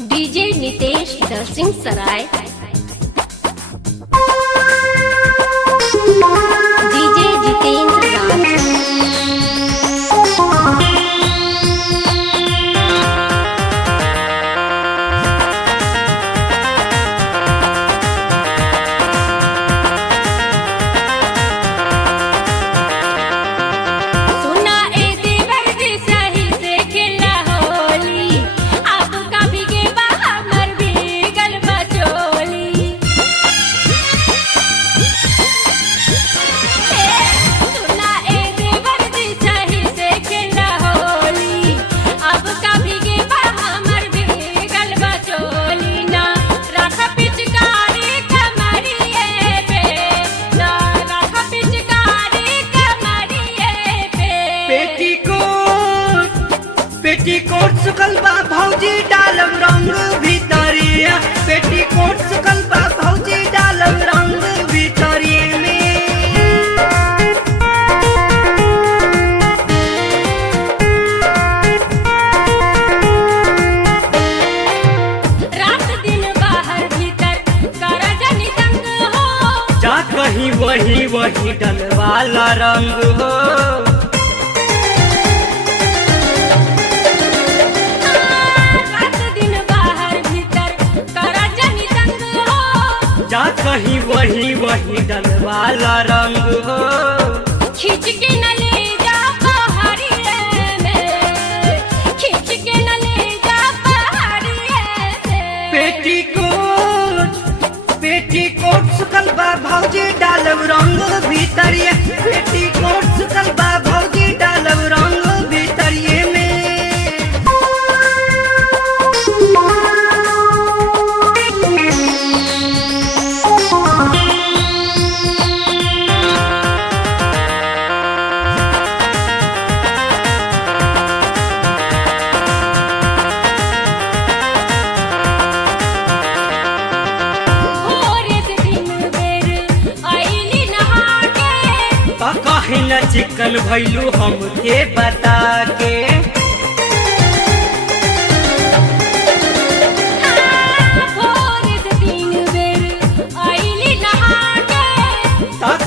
DJ Nitesh दर्शन सराय, DJ Jitendra राज। Petticoat सुकल बा भौजी डालम रंग भीतरिया, पेटीकोट सुकल बा भौजी डालम रंग भीतरिया में। रात दिन बाहर भीतर करा जानी तंग हो, जा कहीं वही डलवाला रंग हो। जा कहीं वही डलवाला रंग हो। खींच के न ले जा पहाड़िए में, खींच के न ले जा पहाड़िए में। पेटीकोट सुकल बा भौजी डालब रंग भीतरिए, पेटीकोट सुकल बा भौजी डालब रंग भीतरिए में। कहीं न चिकन भैलू हमके बता के,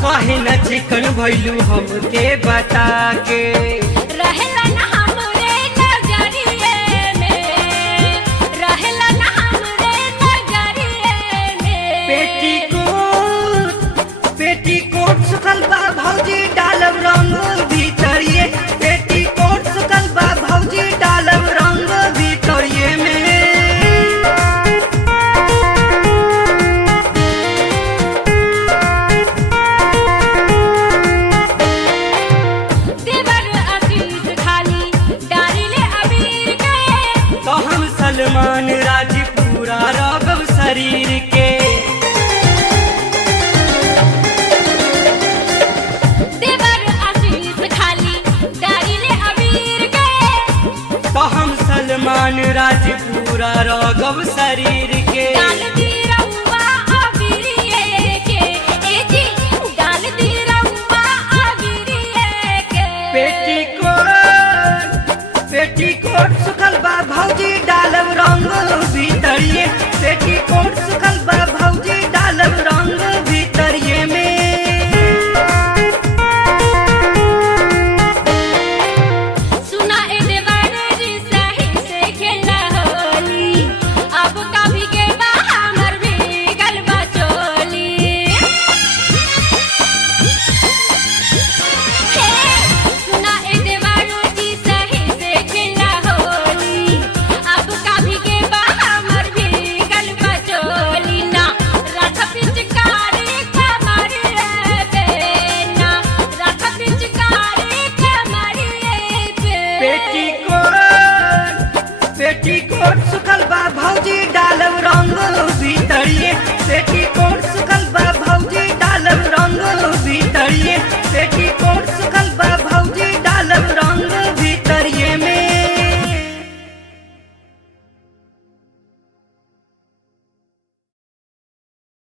कहीं न चिकन भैलू हमके बता के। रहेला न हमरे नजरिए में, रहेला न हमरे नजरिए में। पेटीकोट सुकल बा भौजी डालब रंग भीतरिए, पेटीकोट सुकल बा भौजी डालब रंग भीतरिए में। देवर आशीष खाली डारिले अबीर के, तो हम सलमान राजपूरा रगब शरीर के। सलमान राजपूरा रगब शरीर के। डाल दी रउआ अबीरिए के, ए जी डाल दी रउआ अबीरिए के। पेटीकोट सुकल बा भौजी डालब रंग भीतरिए, पेटीकोट सुकल